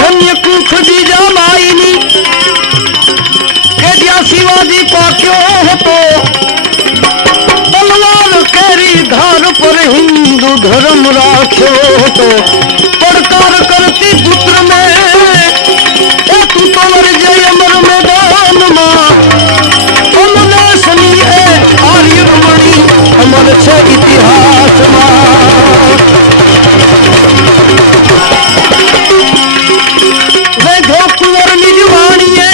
धन्य कुख जीजा माईनी के दिया शिवाजी पाक्यो હતો तलवार केरी धार पर हिंदू धर्म राख्यो હતો પડકાર કરતી પુત્ર में ए तू तो मर जय अमर मैदान में अमने सनी ए आर्यमणि अमर छे इतिहास में कुंवर निजवाणीए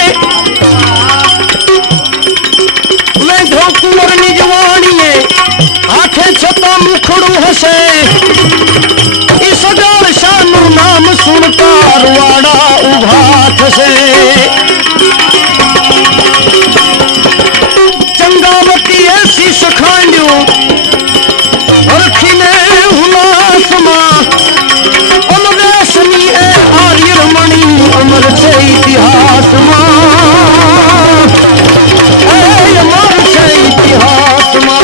कुंवर निजवाणीए हाथे छता मुखड़ू हसे इस हजार शानू नाम सुनता रुवाड़ा उभा थसे चंगावती ऐसी सखाण्यो रखी ने हुलास मां अमदेशनी ए आर्यमणि अमर छे इतिहास मां अमर छे इतिहास मां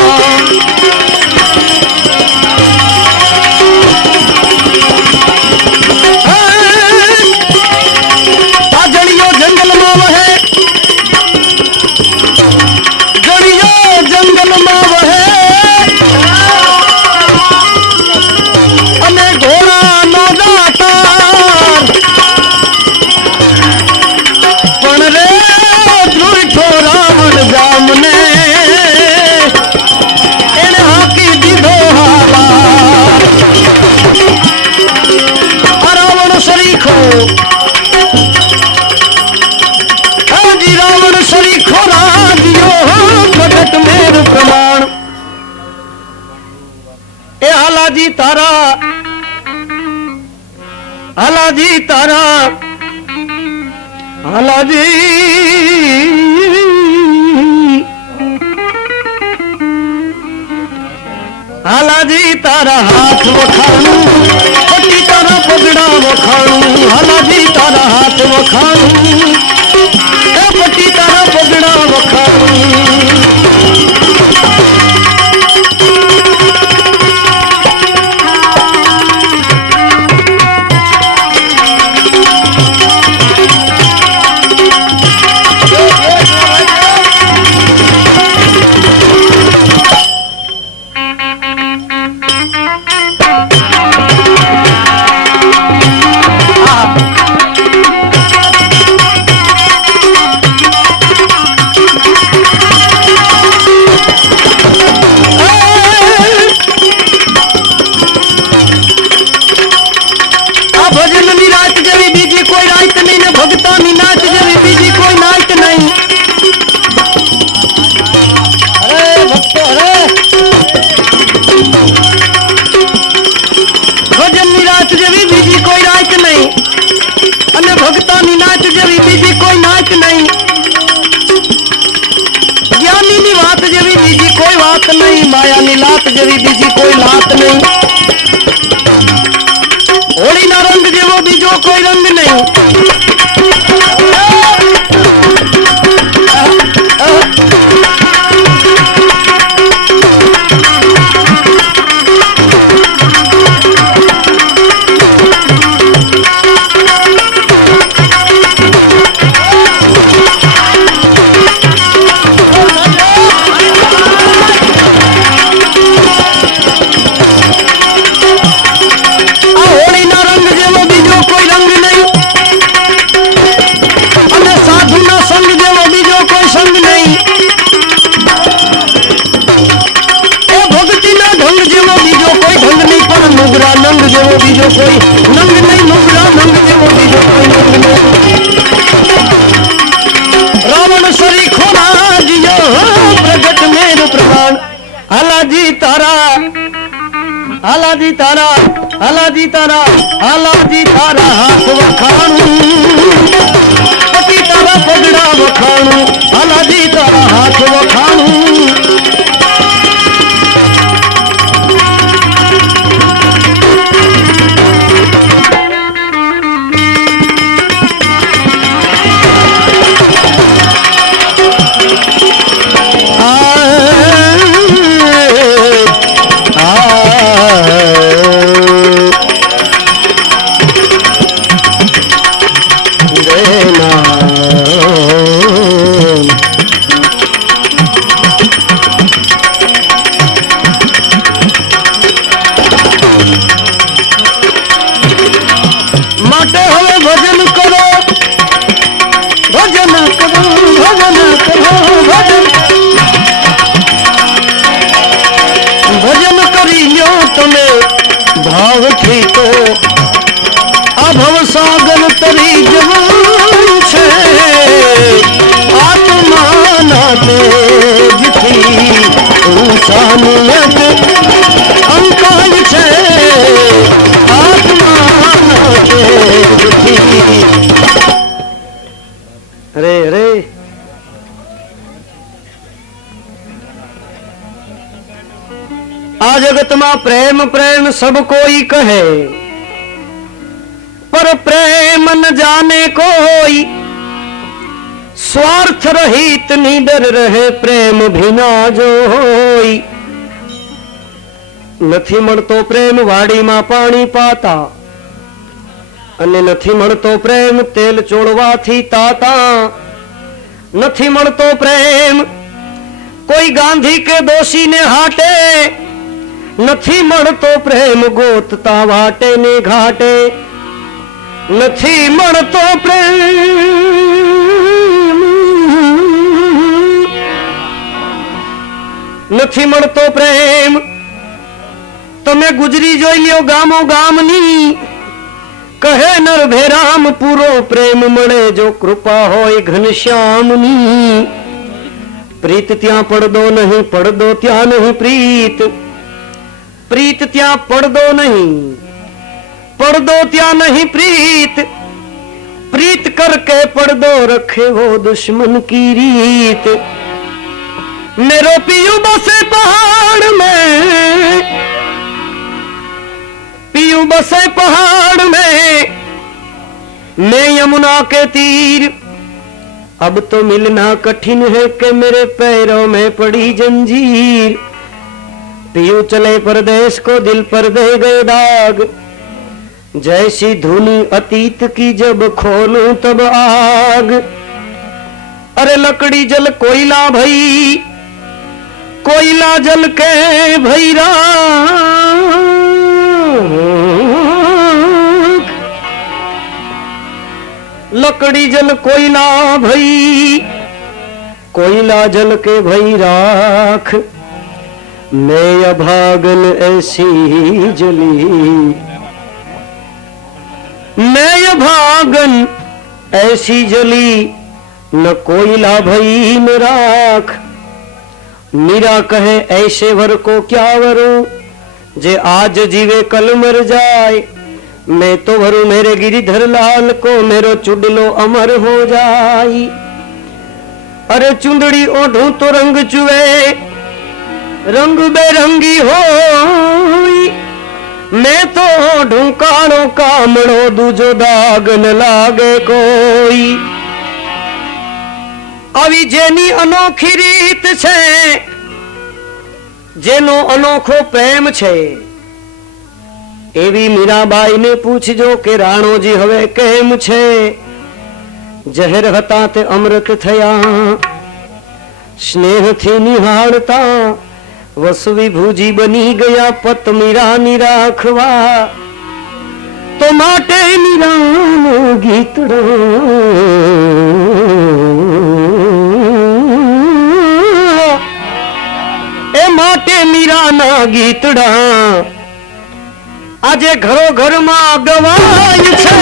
जड़ियो जंगल में वहे जड़ियो जंगल में वहे अने घोड़ा नो दातार पण रे ध्रुठो रावण जामने एने हाकी दीधो हाला रावण सरीखो हाजी रावण सरीखो राजियो प्रकट मेर प्रमाण ए हालाजी तारा हालाजी तारा हालाजी हालाजी तारा हाथ वखाणू पट्टी तारा पगड़ा वखाणू हालाजी तारा हाथ वखाणू पट्टी तारा पगड़ा वखाणू જેવી બીજી કોઈ લાત નહીં હોળીના રંગ જેવો બીજો કોઈ રંગ નહીં बीजो कोई नंग नहीं नुगड़ा नंग जेवो बीजो कोई नंग नहीं रावण सरीखो राजियो प्रगट मेर प्रमाण हालाजी तारा हालाजी तारा हालाजी तारा हालाजी तारा हाथ वखाणू पति तारा पगड़ा वखाणू हालाजी तारा हाथ वखाणू હવે ભજન કરો, ભજન કરો, ભજન કરો, ભજન ભજન કરી લ્યો તમે ભાવથી તો આ ભવસાગર તરી જવું છે, આત્માના તેજથી ઊંચાનિયત અંકાય છે, આત્માના તેજથી. અરે અરે આ જગતમાં પ્રેમ પ્રેમ સબ કોઈ કહે, पर प्रेम न जाने कोई, स्वार्थ रहित निडर रहे प्रेम भी ना जोई. નથી મળતો પ્રેમ વાડીમાં પાણી પાતા, અને નથી મળતો પ્રેમ તેલ ચોળવાથી તાતા, નથી મળતો પ્રેમ કોઈ ગાંધી કે દોષીને હાટે, નથી મળતો પ્રેમ ગોતતા વાટે ને ઘાટે, નથી મળતો પ્રેમ, નથી મળતો પ્રેમ. તમે ગુજરી જોઈ લ્યો ગામો ગામની, કહે નર ભેરામ પૂરો પ્રેમ મળે જો કૃપા હોય ઘનશ્યામની. પ્રીત ત્યાં પડદો નહીં, પડદો ત્યાં નહીં પ્રીત, પ્રીત ત્યાં પડદો નહીં, પડदो त्या नहीं प्रीत, प्रीत करके पर्दो रखे वो दुश्मन की रीत. मेरो पियू बसे पहाड़ में, पियू बसे पहाड़ में, मैं यमुना के तीर. अब तो मिलना कठिन है कि मेरे पैरों में पड़ी जंजीर. पियू चले परदेश को दिल पर दे गए दाग, जैसी धुनी अतीत की जब खोलूं तब आग. अरे लकड़ी जल कोयला भई, कोयला जल के भैरा, लकड़ी जल कोयला भई, कोयला जल के भई राख. मैं अभागन ऐसी जली, मैं भागन ऐसी जली, न कोयला भई न राख. मीरा कहे ऐसे वर को क्या वरूं, जे आज जीवे कल मर जाए. मैं तो वरू मेरे गिरिधर लाल को, मेरो चुडलो अमर हो जाए. अरे चुंदड़ी ओढ़ूं तो रंग चुवे, रंग बेरंगी होई. मैं तो ढूंकाणो कामड़ो, दूजो दाग न लागे कोई. આવી જેની અનોખી રીત છે, જેનો અનોખો પ્રેમ છે, એવી મીરાબાઈને પૂછજો કે રાણોજી હવે કેમ છે. જહેર હતા તે અમૃત થયા, સ્નેહથી નિહાળતા વસુ વિભૂજી બની ગયા પત મીરાની રાખવા. તો માટે મીરાનો ગીતડો, એ માટે મીરાના ગીતડા આજે ઘરો ઘરમાં ગવાય છે.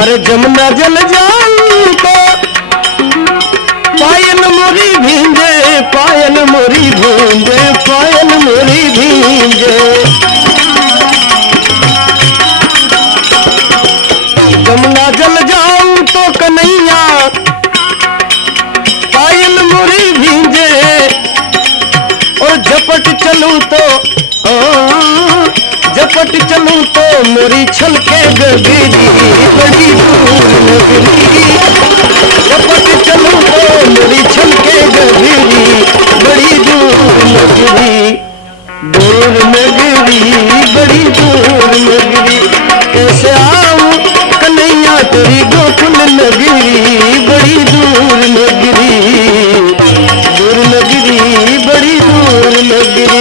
अरे जमुना जल जाऊं तो पायल मोरी भींजे, पायल मोरी भींजे, पायल मोरी भींजे। जमुना जल जाऊं तो कन्हैया पायल मोरी भींजे, और झपट चलूं तो झपट चलूं तो मोरी छलके गगरी, बड़ी दूर नगरी। झपट चलूं तो मोरी छलके गगरी, बड़ी दूर नगरी। दूर नगरी, बड़ी दूर नगरी, कैसे आऊं कन्हैया तेरी गोकुल नगरी, बड़ी दूर नगरी। दूर नगरी, बड़ी दूर नगरी।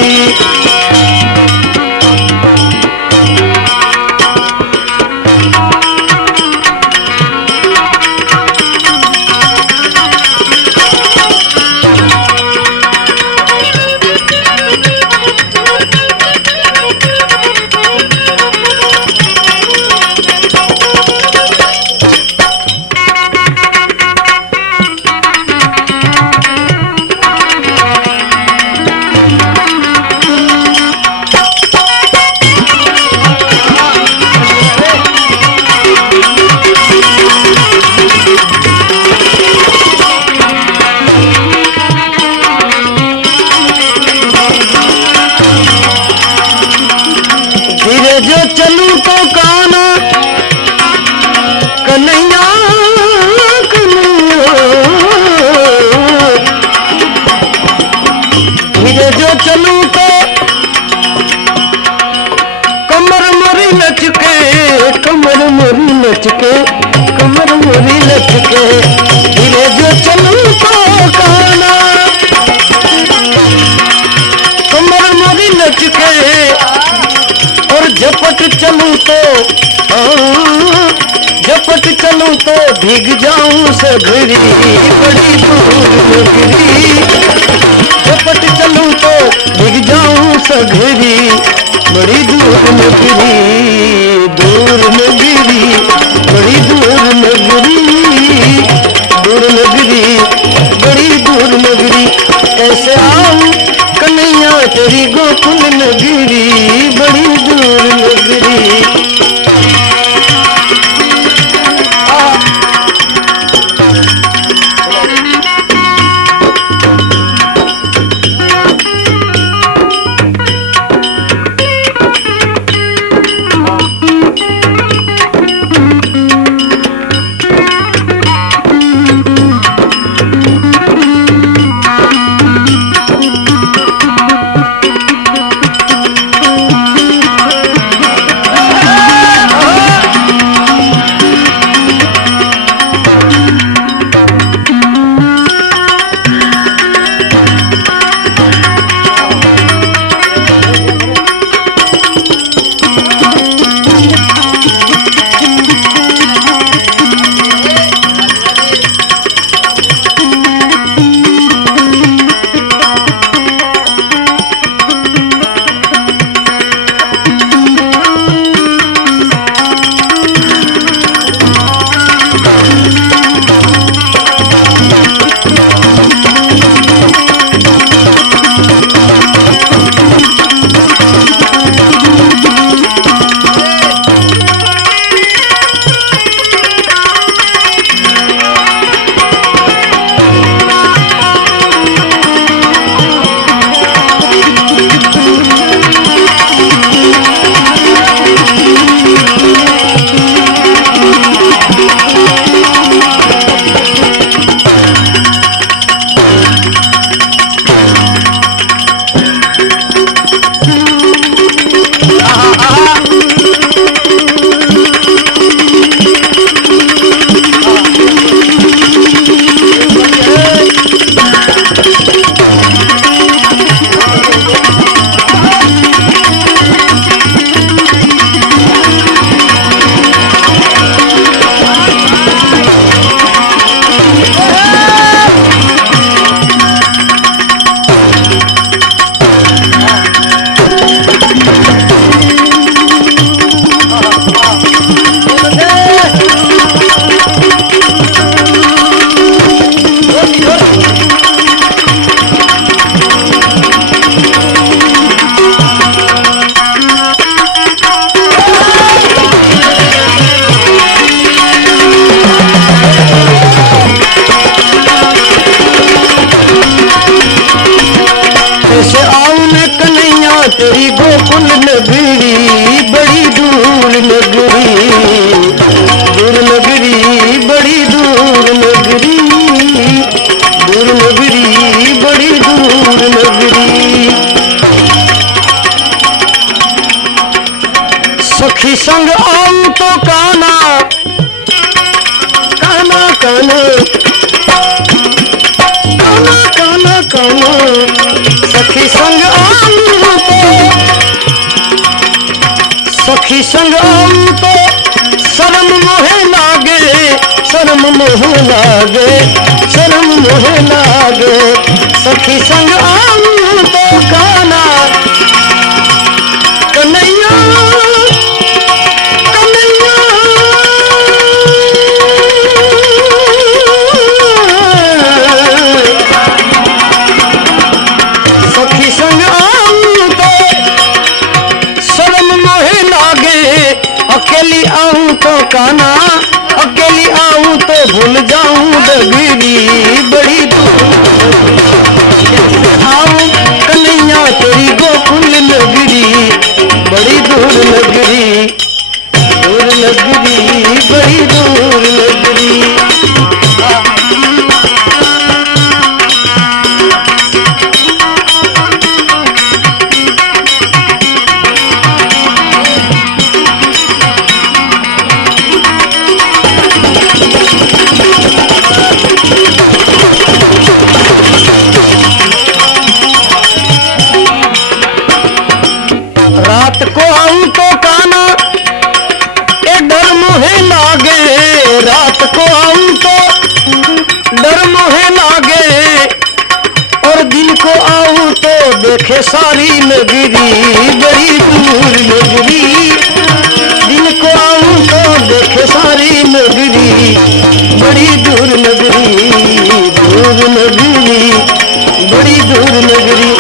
जो चलूं तो काना कन्हैया, कन्हैया। धीरे जो चलूं तो कमर मोरी लचके, कमर मोरी लचके, कमर मोरी लचके। धीरे जो चलूं तो काना कमर मोरी लचके, और झपट चलूं तो झपट चलूं तो भीग जाऊं सगरी, बड़ी दूर नगरी। झपट चलूं तो भीग जाऊं सगरी, बड़ी दूर नगरी। दूर नगरी, बड़ी दूर नगरी। दूर नगरी, बड़ी दूर नगरी, कैसे आऊं कन्हैया तेरी गोकुल नगरी, बड़ी दूर नगरी। नगरी, दूर नगरी, बड़ी दूर नगरी, दूर नगरी, बड़ी दूर नगरी। सखी संग आऊं तो काना काना काना काना काना काना, सखी संग आऊं तो, सखी संग आऊं तो शर्म मोहे लागे, शर्म मोहे लागे, शर्म मोहे लागे। सखी संग आऊं तो काना कन्हैया कन्हैया, सखी संग आऊं तो शर्म मोहे लागे। अकेली आऊं तो काना, अकेली आऊं तो भूल जाऊं डगरी, बड़ी दूर आऊं कन्हैया तेरी गोकुल नगरी, बड़ी दूर नगरी, दूर नगरी, बड़ी दूर नगरी। रात को आऊं तो काना ए डर मोहे लागे, रात को आऊं तो डर मोहे लागे। और दिन को आऊं तो देखे सारी नगरी, बड़ी दूर नगरी। दिन को आऊं तो देखे सारी नगरी, बड़ी दूर नगरी, दूर नगरी, बड़ी दूर नगरी।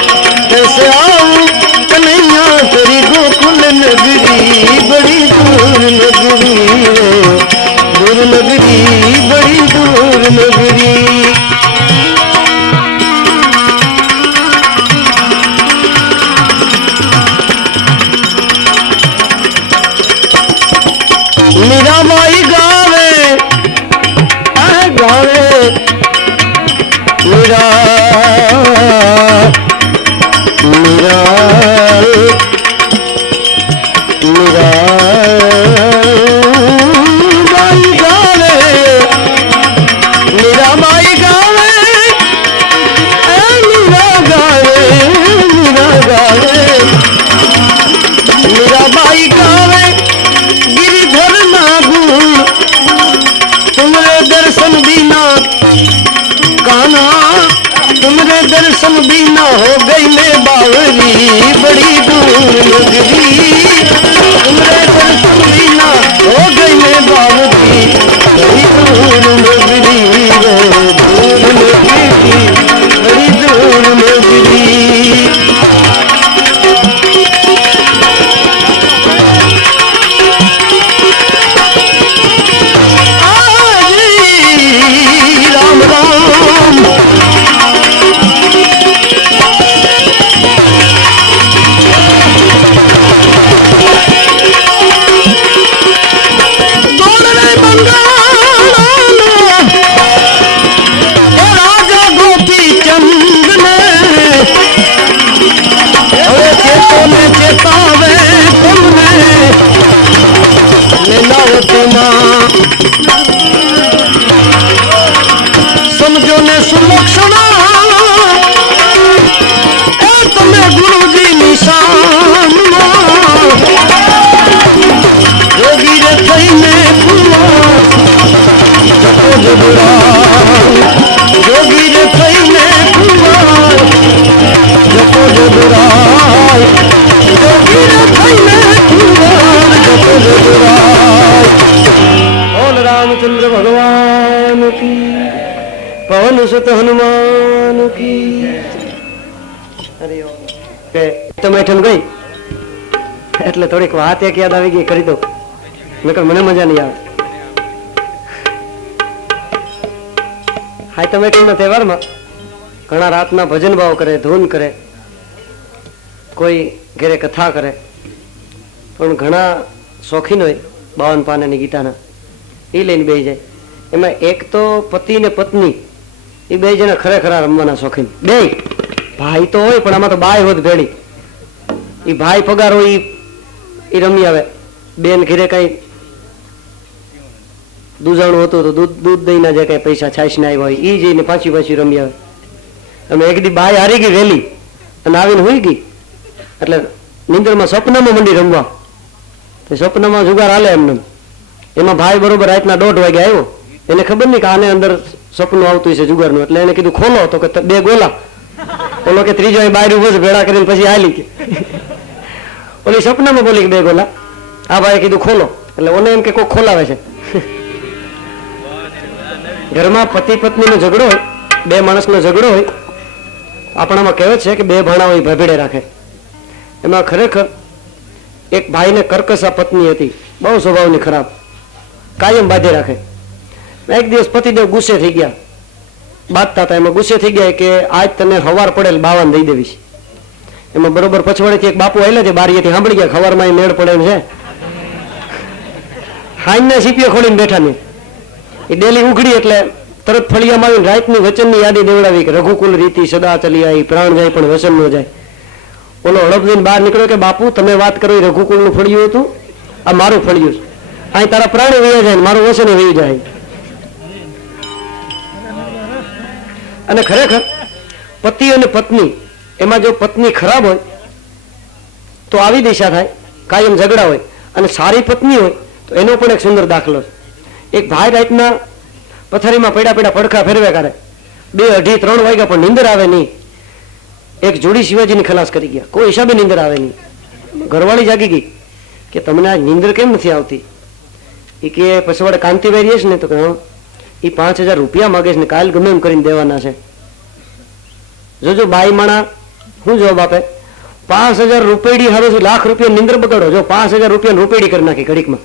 कैसे आऊं कन्हैया तेरी गोकुल नगरी, बड़ी दूर नगरी, दूर नगरी, बड़ी दूर नगरी। मीरा माई गावे गावे, मीरा मीरा मीरा माई गावे, मीरा माई गावे, मीरा गावे, मीरा गावे, मीरा माई गावे। गिरिधर नागू तुमरे दर्शन बिना काना, तुमरे दर्शन बिना हो गई मैं बावरी, बड़ी दूर नगरी। तुमरे दर्शन बिना हो गई मैं बावरी, बड़ी दूर नगरी, दूर नगरी, बड़ी दूर नगरी। राम राम चेतावे तुमने लीलावती माँ, समझो ने सुलक्षणा तुम्हें गुरु जी निशान योगी रे थई में योगी रे थई में जपो जबराय, योगी रे थई में जपो जबराय। बोल रामचंद्र भगवान की, पवन सुत हनुमान की। તમે ઠમ ગઈ એટલે થોડીક વાત એક યાદ આવી ગઈ, કરી દો, નકર મને મજા નહીં આવે। હાય તમે ઠમના તહેવારમાં ઘણા રાતના ભજન ભાવ કરે, ધૂન કરે, કોઈ ઘેરે કથા કરે, પણ ઘણા શોખીન હોય 52 પાનાની ગીતાના, એ લઈને બેસી જાય. એમાં એક તો પતિ ને પત્ની એ બે જણા ખરેખર રમવાના શોખીન. બે ભાઈ તો હોય પણ આમાં તો બાય હોત ભેળી. એ ભાઈ પગાર હોય એ રમી આવે. બેન ઘરે કઈ દૂધાણું હતું તો દૂધ દઈ ના જાય, કઈ પૈસા છાશ ના આવ્યા હોય એ જઈને પાછી પાછી રમી આવે. અમે એક દી બાય હારી ગઈ વહેલી અને આવીને હોઈ ગઈ, એટલે નિંદરમાં સ્વપ્નમાં મંડી રમવા. સ્વપ્નમાં જુગાર હાલે એમને. એમાં ભાઈ બરોબર રાતના 1:30 વાગે આવ્યો. એને ખબર નહીં કે આને અંદર સપનું આવતું છે જુગારનું, એટલે એને કીધું ખોલો, તો કે 2 ગોલા. ઓલો કે ત્રીજો બહાર ઉભો છે ભેળા કરીને પછી હાલી કે ઓલી સપનામાં બોલી કે 2 ગોલા. આ ભાઈ કીધું ખોલો, એટલે ઓને એમ કે કોઈ ખોલાવે છે. ઘરમાં પતિ પત્નીનો ઝઘડો હોય, 2 માણસનો ઝઘડો હોય, આપણામાં કહેવત છે કે 2 ભાણા હોય ભભેડે રાખે. એમાં ખરેખર એક ભાઈને કર્કશા પત્ની હતી, બહુ સ્વભાવની ખરાબ, કાયમ બાંધી રાખે. એક દિવસ પતિદેવ ગુસ્સે થઈ ગયા, બાંધતા હતા, એમાં ગુસ્સે થઈ ગયા કે આજ તને હવાર પડેલ 52 દઈ દેવીશ. એમાં બરોબર પછવાડેથી એક બાપુ આવેલા છે, બારીએથી સાંભળી ગયા ખવારમાં એ મેળ પડે એમ છે. હાઈના સીપીઓ ખોલીને બેઠા ને એ ડેલી ઉઘડી એટલે તરત ફળિયામાં આવીને રાતની વચનની યાદી દેવડાવી કે રઘુકુલ રીતિ સદા ચલી આવી, પ્રાણ જાય પણ વચન ન જાય. ઓલો હડપ દઈને બહાર નીકળ્યો કે બાપુ તમે વાત કરો એ રઘુકુલનું ફળિયું હતું, આ મારું ફળિયું છે. અહીં તારા પ્રાણી વહી જાય, મારું વચન વહી જાય. અને ખરેખર પતિ અને પત્ની એમાં જો પત્ની ખરાબ હોય તો આવી દિશા થાય, કાયમ ઝઘડા હોય. અને સારી પત્ની હોય તો એનો પણ એક સુંદર દાખલો છે. એક ભાઈ રાતના પથારીમાં પડ્યા પડખા ફેરવે કરે, 2, 2:30, 3 વાગ્યા પણ નીંદર આવે નહીં. એક જોડી શિવાજીની ખલાસ કરી ગયા, કોઈ હિસાબે નીંદર આવે નહીં. ઘરવાળી જાગી ગઈ કે તમને આ નીંદર કેમ નથી આવતી? એ કે પછી વડે કાંતિભાઈ રહીશ ને, તો કે હા, એ 5000 રૂપિયા માગે છે ને કાલ ગમે એમ કરીને દેવાના છે. જોજો બાઈ માણા શું જવાબ આપે? 5000 રૂપિયા હારું લાખ રૂપિયા નીંદર બગાડો. જો 5000 રૂપિયા રૂપિયા કરી નાખી ઘડીકમાં.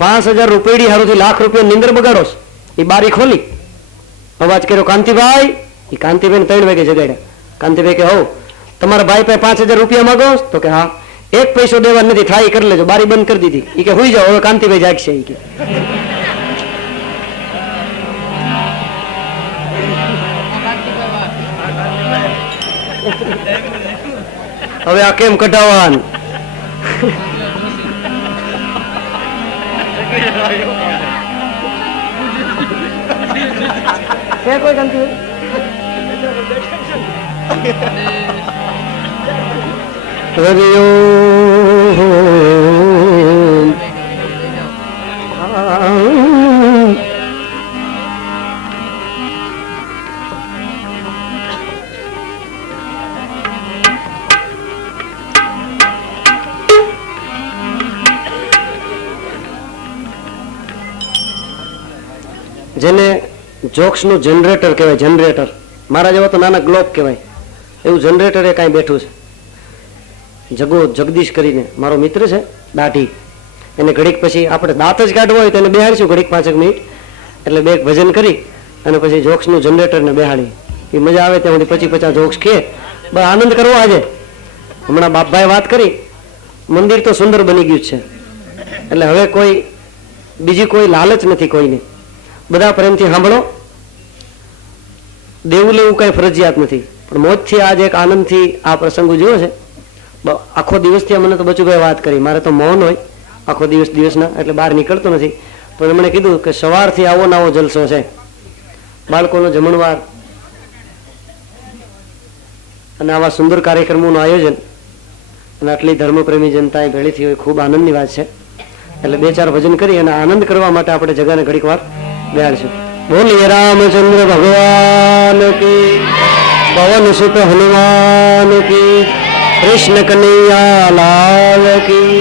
5000 રૂપિયા હારું લાખ રૂપિયા નીંદર બગાડો. એ બારી ખોલી, અવાજ કર્યો કાંતિભાઈ. એ કાંતિભાઈ 3 વાગે જગાડ્યા. કાંતિભાઈ કે હો તમારા ભાઈ પાસે 5000 રૂપિયા માંગો? તો કે હા. 1 પૈસો દેવા નથી, થાય કરી લેજો. બારી બંધ કરી દીધી. એ કે હુઈ જાઓ, હવે કાંતિભાઈ જાગશે. એ કે હવે આ કેમ કઢાવવાનું? કોઈ ગમતી જેને જોક્સ નું જનરેટર કહેવાય. જનરેટર મારા જેવા તો નાના ગ્લોબ કહેવાય. એવું જનરેટર એ કાંઈ બેઠું છે. જગદીશ કરીને મારો મિત્ર છે, દાઢી. એને ઘડીક પછી આપણે દાંત જ કાઢવો હોય તો એને બેહાડીશું ઘડીક 5 મિનિટ, એટલે 2 ભજન કરી અને પછી જોક્સ નું જનરેટર ને બેહાડી. એ મજા આવે ત્યાં સુધી 50 જોક્સ કે બસ આનંદ કરવો. આજે હમણાં બાપભાઈ વાત કરી, મંદિર તો સુંદર બની ગયું છે, એટલે હવે કોઈ બીજી કોઈ લાલચ નથી કોઈને. બધા પ્રેમથી સાંભળો. દેવું લેવું કઈ ફરજિયાત નથી, પણ મોજથી આજે એક આનંદથી આ પ્રસંગ ઉજવ્યો છે. આખો દિવસથી મને તો બચુભાઈ વાત કરી, મારે તો મૌન હોય આખો દિવસના, એટલે બહાર નીકળતો નથી. પણ એમણે કીધું કે સવારથી આવો નવો જલસો છે, બાળકોનો જમણવાર અને આવા સુંદર કાર્યક્રમોનું આયોજન અને આટલી ધર્મપ્રેમી જનતા ભેળી થઈ હોય, ખૂબ આનંદની વાત છે. એટલે 2-4 ભજન કરી અને આનંદ કરવા માટે આપણે જગાને ઘડીક વાર બેહાડશું. બોલીએ રામચંદ્ર ભગવાન કી, પવન સુત હનુમાન કી, કૃષ્ણ કનૈયા લાલ કી,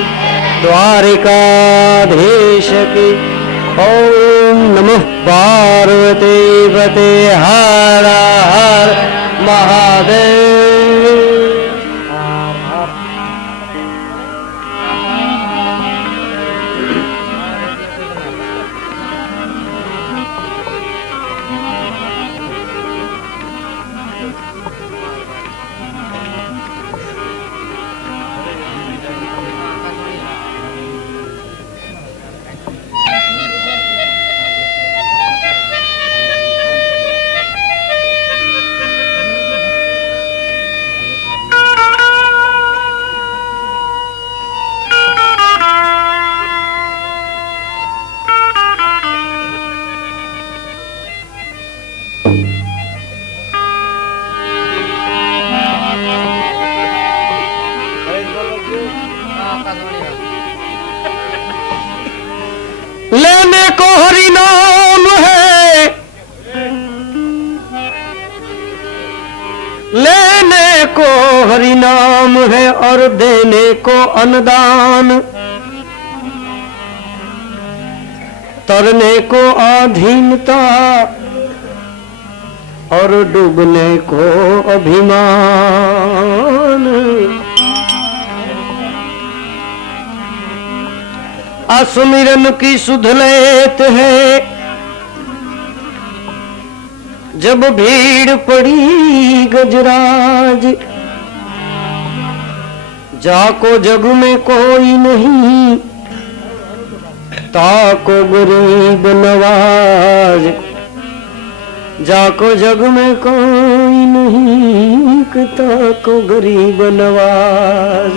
દ્વારિકાધીશ કી. ઓમ નમઃ પાર્વતી પતે હર હર મહાદેવ. को हरि नाम है, लेने को हरि नाम है और देने को अन्नदान, तरने को आधीनता और डूबने को अभिमान। असुमिरन की सुध लेत है, जब भीड़ पड़ी गजराज, जाको जग में कोई नहीं, ताको गरीब नवाज, जाको जग में कोई नहीं, ताको गरीब नवाज।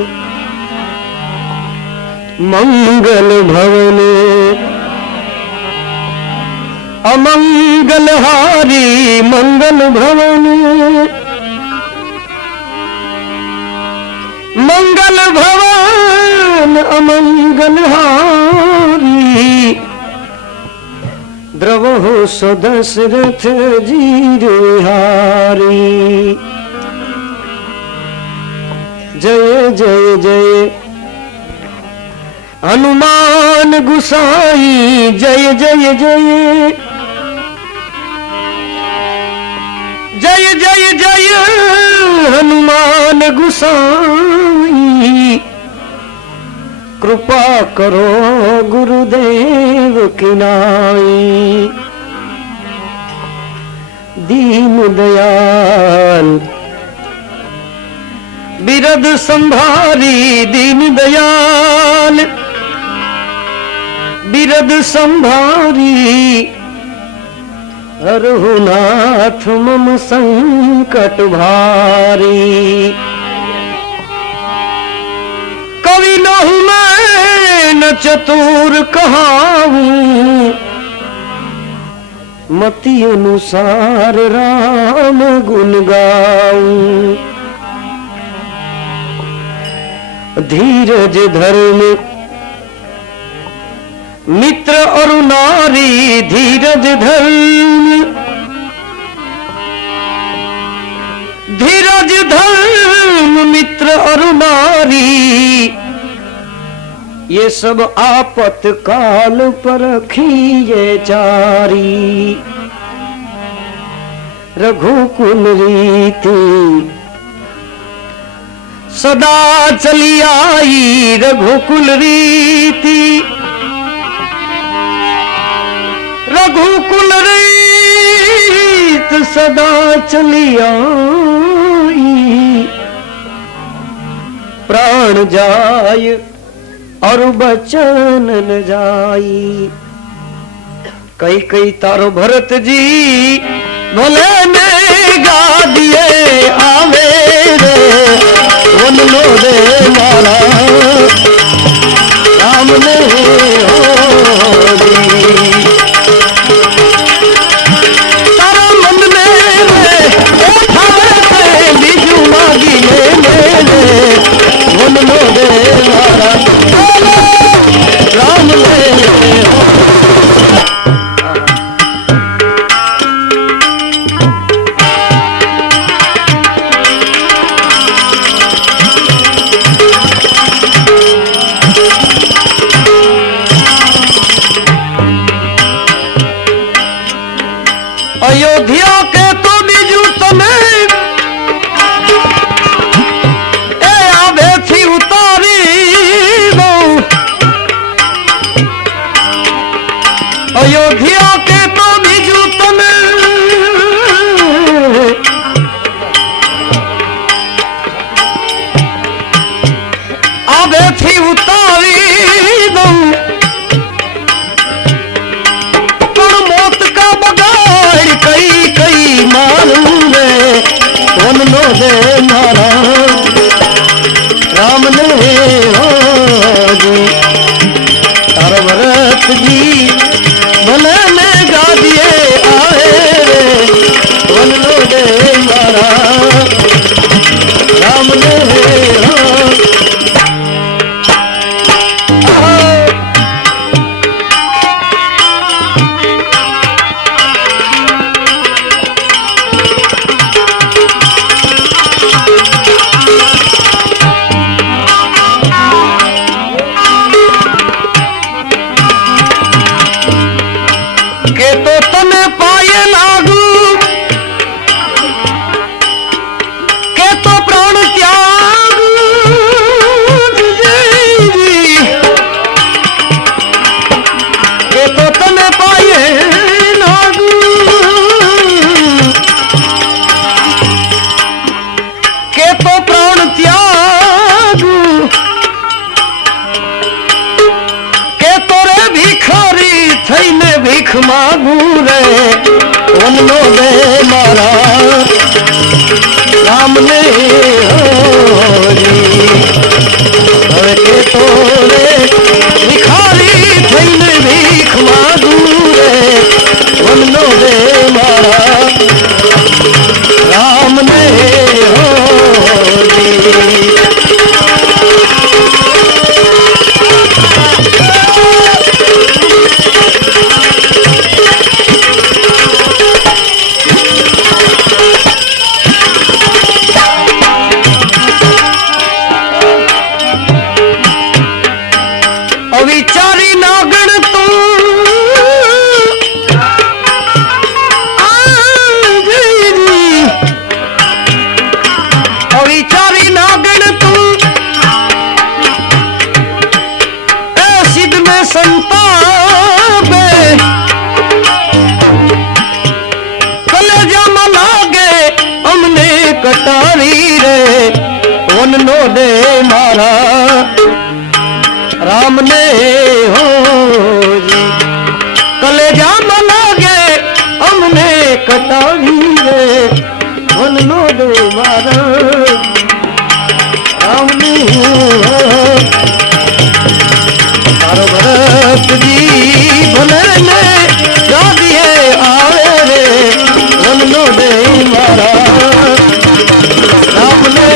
मंगल भवन अमंगल हारी, मंगल भवन मंगल भवन अमंगल हारी, द्रवहु सदशरथ जीर विहारी। जय जय जय हनुमान गुसाई, जय जय जय जय जय जय हनुमान गुसाई। कृपा करो गुरुदेव की नाई, दीन दयाल बिरद संभारी, दीन दयाल बिरद संभारी। हरहु नाथ मम संकट भारी। कवि नहु मैं न चतुर कहाऊं, मति अनुसार राम गुण गाऊं। धीरज धर्म मित्र और नारी, धीरज धर्म धीरज धर्म मित्र और नारी, ये सब आपत काल पर रखिए चारी। रघुकुल रीति सदा चली आई, रघुकुल रीति रघुकुल रीत सदा चली आई। प्राण जाय और बचन न जाई। कई कई तारो भरत जी भले में गा दिए आवे रे, वन लो रे मारा राम ने हो दी। तारा मन में उठावे बीजू मागी ले वन लो रे मारा राम ने हो। अयोध्या के तो बीजू तने ए आवे थी उतारी दो। अयोध्या के तो बीजू तने आवे थी उतारी दो। कई कई मालूम रे वन लो दे मारा राम ने हो जी। तार भरत जी भले में गा दिए आए रे वन लो दे मारा राम ने हो। ભીખ માગું રે વનનો દે મારા રામને હોરી હવે કે તો રે ભિખારી થઈને ભીખ માગું રે વનનો દે મારા રામને હોરી અવિચારી નાગણ તું અવિચારી નાગણ તું એ સિદ્ધ ને સંતાપે કલેજામાં લાગે અમને કટારી રે વનનો દે મારા રામને હોજી કલેજામાં લાગે અમને કટાવી રે મનનો દે મારા રામને તારો ભરતજી ભલે ને જાદીએ આવે રે મનનો દે મારા રામને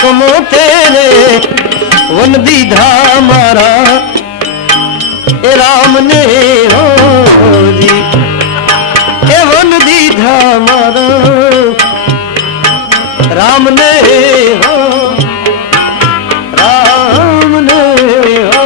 કમો તેરે વન દીધા મારા એ રામને હોજી એ વન દીધા મારા રામને હો રામને હો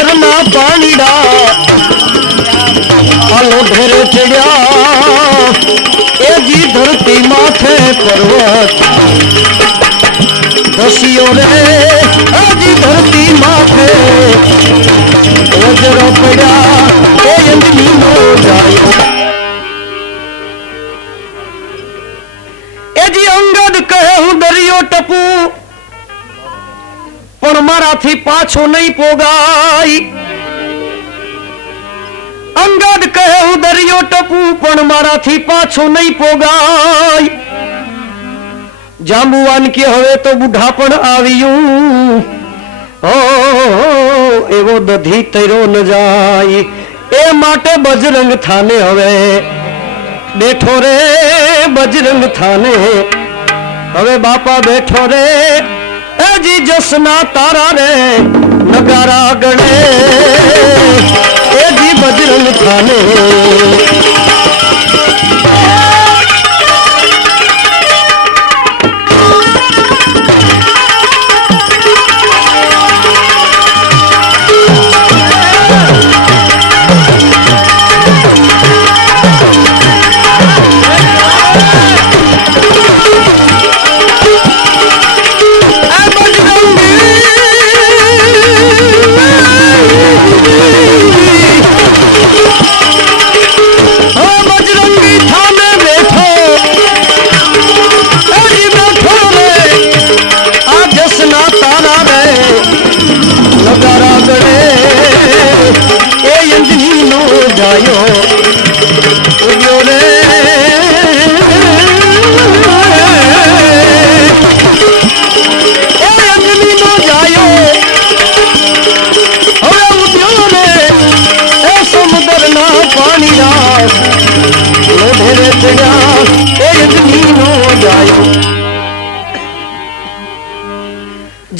समुद्र ना पानीडा आलो ढेरे चढ़िया ए जी धरती माथे पर्वत दसियो रे ए जी धरती माथे वज्र पड़ा ए अंजनी नो जायो ए जी अंगद कहे हूं दरियो टपू पण माराथी पाछो नहीं पोगाई अंगद कहे हूं दरियो टपू पण माराथी पाछो नहीं पोगाई जांबुवान के हवे तो बुढ़ापण आवियू ओ एवो दधी तेरो न जाई ए माटे बजरंग थाने हवे बैठो रे बजरंग थाने हवे बापा बैठो रे ए जी जसना तारा रे नगारा गणे ए जी बजरंग थाने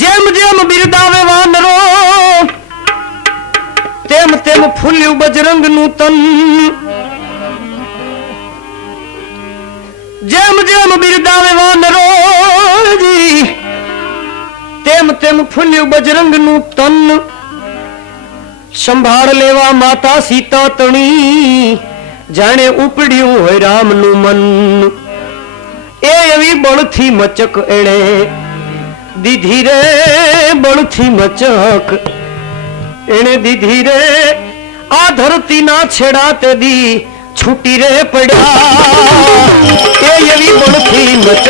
जेम जेम बिरदावे वानरो तेम तेम फूल्यू बजरंग नूतन जेम जेम बिरदावे वानरो जी तेम तेम फूल्यू बजरंग नूतन संभाળ लेवा माता सीता तणी जाने उपड्યું હોય રામનું મન એ એવી બળથી મચક એણે દીધી રે બળથી મચક એણે દીધી રે આ ધરતીના છેડા તે દી છૂટી રે પડ્યા એ એવી બળથી મચક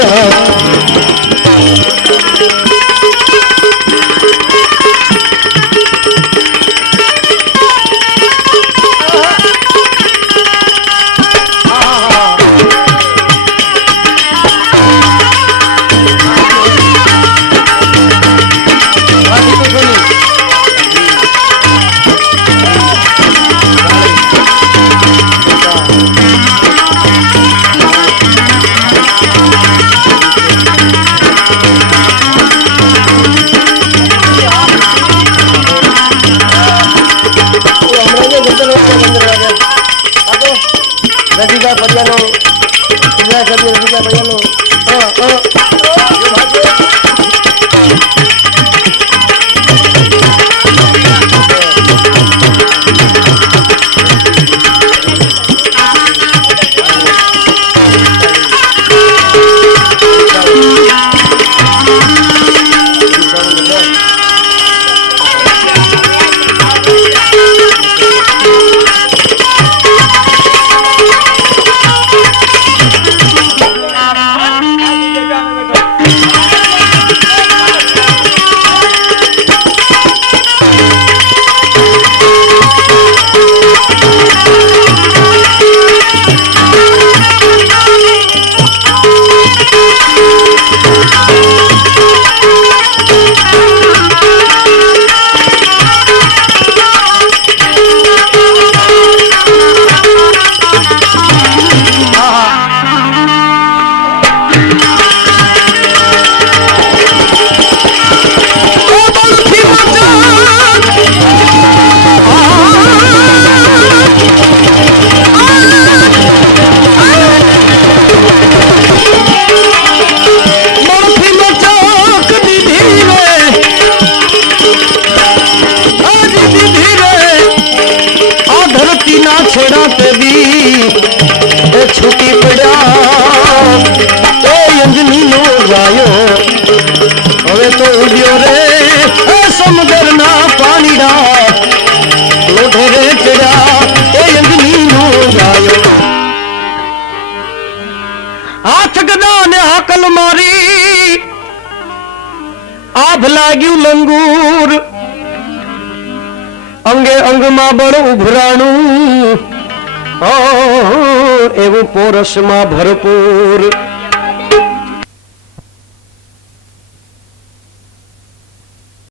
રજીલા પડિયાનો રજીલા પડિયાનો તો ઉડ્યો રે સમુદ્રના પાણીડા લોઢે રે ચડ્યા એ અંગની નો ગાયો હાથ ગદા ને હાકલ મારી આભ લાગ્યું લંગૂર અંગે અંગમાં બળ ઉભરાણું એવું પોરસમાં ભરપૂર